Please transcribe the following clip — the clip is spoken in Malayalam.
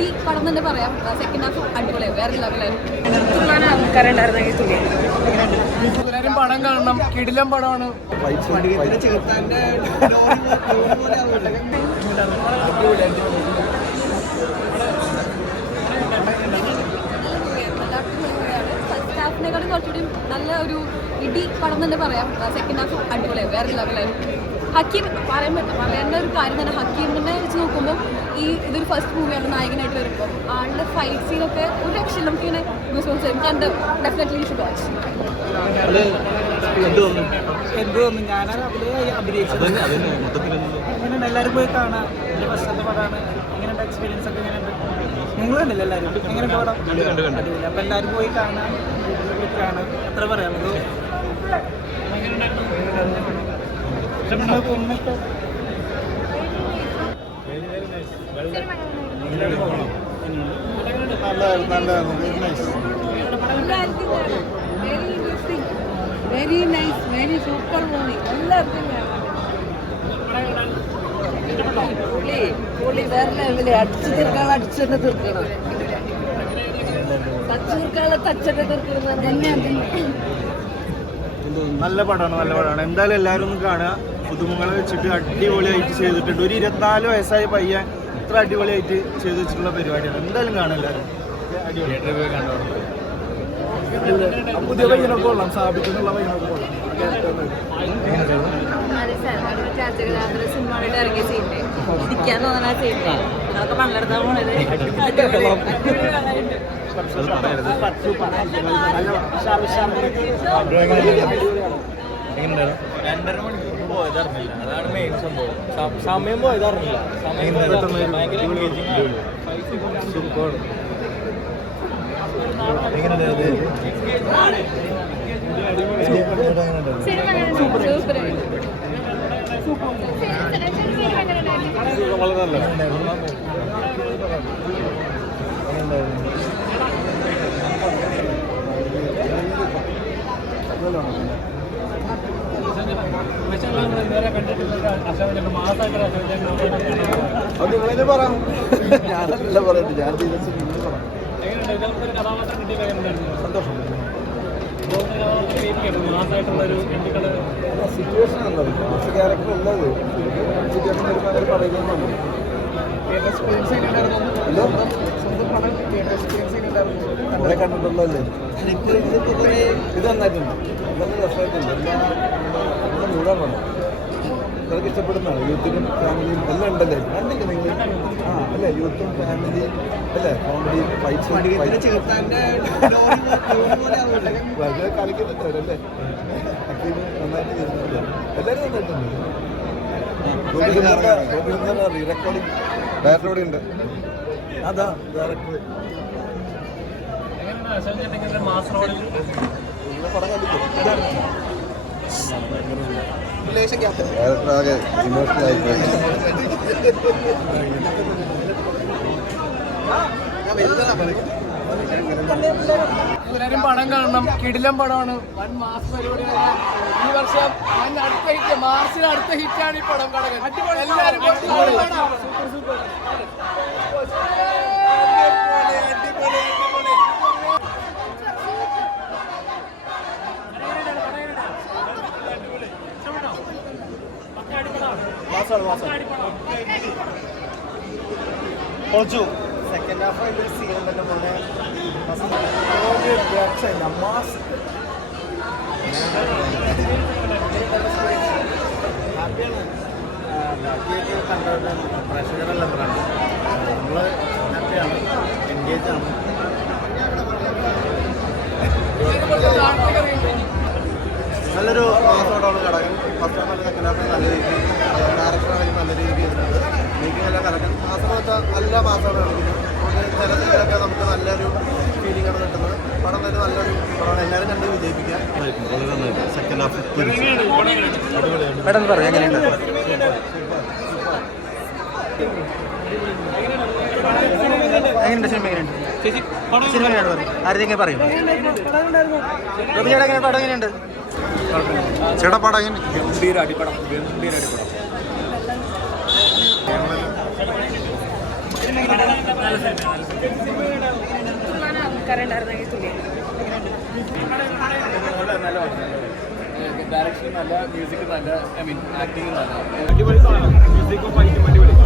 ഇടി പടം തന്നെ പറയാം സെക്കൻഡ് ഹാഫ് അടിപൊളിയാണ് വേറെ ലെവലായിരുന്നു പടം കാണണം. കിടിലം പടമാണ്. കുറച്ചുകൂടി നല്ല ഒരു ഇടി പടം തന്നെ പറയാം സെക്കൻഡ് ഹാഫ് അടിപൊളിയാണ് വേറെ ലെവലായിരുന്നു ഹക്കീം പറയാൻ പറ്റും പറയേണ്ട ഒരു കാര്യം തന്നെ ഹക്കീമിനെ വെച്ച് നോക്കുമ്പോൾ ഈ ഇതൊരു ഫസ്റ്റ് മൂവിയാണ് നായകനായിട്ട് വരുമ്പോൾ ആളുടെ ഫൈറ്റ് സീനൊക്കെ ഒരു രക്ഷയില്ല. നമുക്ക് ഇങ്ങനെ ഗൂസ് എനിക്ക് കണ്ട് ഡെഫിനറ്റ്ലി ഷുഡ് വാച്ച് എന്ത് തോന്നുന്നു? അഭിനയിച്ചത്. എല്ലാവരും പോയി കാണാം. ഫസ്റ്റത്തെ പടമാണ് എങ്ങനെയുണ്ട് എക്സ്പീരിയൻസ് ഒക്കെ എങ്ങനെയുണ്ട്? നിങ്ങൾ കണ്ടില്ല എല്ലാവരും എങ്ങനെയുണ്ട് പടം? അടിപൊളി. അപ്പം എല്ലാവരും പോയി കാണാം. കാണാം. എത്ര പറയാം നിങ്ങൾക്ക് ഉമ്മയ്ക്ക് very nice very super movie എല്ലാവർക്കും പുള്ളി പുള്ളി വേറെ ലെവൽ അടിച്ചു തീർക്കാൻ അടിച്ചു തന്നെ തീർക്കണം തച്ചു തീർക്കാനുള്ള തച്ചൊക്കെ തീർക്കണം തന്നെ നല്ല പടമാണ് നല്ല പടമാണ്. എന്തായാലും എല്ലാവരും ഒന്ന് കാണുക. പുതുമുകളെ വെച്ചിട്ട് അടിപൊളിയായിട്ട് ചെയ്തിട്ടുണ്ട്. ഒരു ഇരുപത്തിനാല് വയസ്സായ പയ്യൻ ഇത്ര അടിപൊളിയായിട്ട് ചെയ്ത് വെച്ചിട്ടുള്ള പരിപാടിയാണ്. എന്തായാലും കാണുക എല്ലാവരും. പുതിയ പയ്യനൊക്കെ കൊള്ളാം. സ്ഥാപിക്കുന്നുള്ള പയ്യനൊക്കെ കൊള്ളാം. ഇറങ്ങിയ ഇരിക്കാൻ തോന്നുന്ന സീനില്ലേ അതൊക്കെ പങ്കെടുത്താൽ പോണത്. രണ്ടര മണിക്കൂർ പോയതറിഞ്ഞില്ല അതാണ് മെയിൻ സംഭവം സമയം പോയതറിഞ്ഞില്ല സമയം പോയതറിഞ്ഞില്ല ഭയങ്കര എൻഗേജിങ് ആണ് അത് നിങ്ങളെ പറ. ഞാനല്ല പറയട്ടെ ഞാൻ സന്തോഷം. സിറ്റുവേഷൻ മാസ് ക്യാരക്ടർ ഉള്ളത് സിറ്റുവേഷൻ നമ്മളെ കണ്ടിട്ടുള്ളതല്ലേ ഇത് നന്നായിട്ടുണ്ട്. നല്ല രസമായിട്ടുണ്ട്. എല്ലാം നമ്മുടെ മൂടാണ്. നിങ്ങൾക്ക് ഇഷ്ടപ്പെടുന്നതാണ്. യൂത്തിനും ഫാമിലിയും എല്ലാം ഉണ്ടല്ലേ? കണ്ടില്ലേ നിങ്ങൾ ആ അല്ലേ? യൂത്തും ഫാമിലിയും അല്ലേ? കോമഡിയും ഫൈറ്റ്സും വളരെ കളിക്കുന്നുണ്ടല്ലേ അക്കീന് നന്നായിട്ട് ചെയ്യുന്നുണ്ട് എല്ലാവരും നന്നായിട്ടുണ്ട്. റീ റെക്കോർഡിങ് ഡയറക്ടർ ഉണ്ട്? അതാ ഡയറക്ടർ ആകെ ഇമോഷണൽ ആയിപ്പോയി എല്ലാവരും പടം കാണണം. കിടിലം പടമാണ്. വൻ മാസ് പരിപാടിയാണ് ഈ വർഷം വൻ അടുത്ത ഹിറ്റ് മാർച്ചിൽ അടുത്ത ഹിറ്റാണ് ഈ പടം കടകൾ എല്ലാവരും സൂപ്പർ കാണണം. സൂപ്പർ പൊളിച്ചു സെക്കൻഡ് ഹാഫ് അതിൽ സീൻ ഉണ്ടല്ലോ മോനെ. മാസ് ഹാപ്പിയാണ്. ഹാപ്പിയായിട്ട് കണ്ടവരുടെ പ്രേക്ഷകരെല്ലാം നമ്മൾ ഹാപ്പിയാണ്. എൻഗേജ് ആണ്. നല്ലൊരു മാസോടാണ് ഘടകം ഫസ്റ്റ് ഹാഫ് സെക്കൻഡ് ഹാഫ് നല്ല രീതി ഡയറക്ടർ ആയാലും നല്ല രീതിയിൽ വരുന്നത്. മേക്കിംഗ് എല്ലാം കറക്റ്റ് മാസം വെച്ചാൽ നല്ല മാസമാണ് കളിക്കുന്നത് നമുക്ക് നല്ലൊരു ഫീലിംഗ് ആണ് കിട്ടുന്നത്. പടം തന്നെ നല്ലൊരു പടമാണ് എല്ലാവരും കണ്ട് വിജയിപ്പിക്കാം. സെക്കൻഡ് ഹാഫ് പെട്ടെന്ന് പറയാം എങ്ങനെയുണ്ട്? എങ്ങനെയുണ്ട് സിനിമ എങ്ങനെയുണ്ട്? സിനിമ എങ്ങനെയാണ് പറയും. ആരെങ്കിലും പറയും. ചേട്ടാ എങ്ങനെ പടം എങ്ങനെയുണ്ട്? ചേട്ടാ പടം എങ്ങനെ ഗംഭീര അടിപ്പടം ഗംഭീര അടിപ്പടം. ഡയറക്ഷൻ നല്ല മ്യൂസിക് നല്ല ഐ മീൻ ആക്ടിങ് നല്ല. മ്യൂസിക്കും ഫൈറ്റും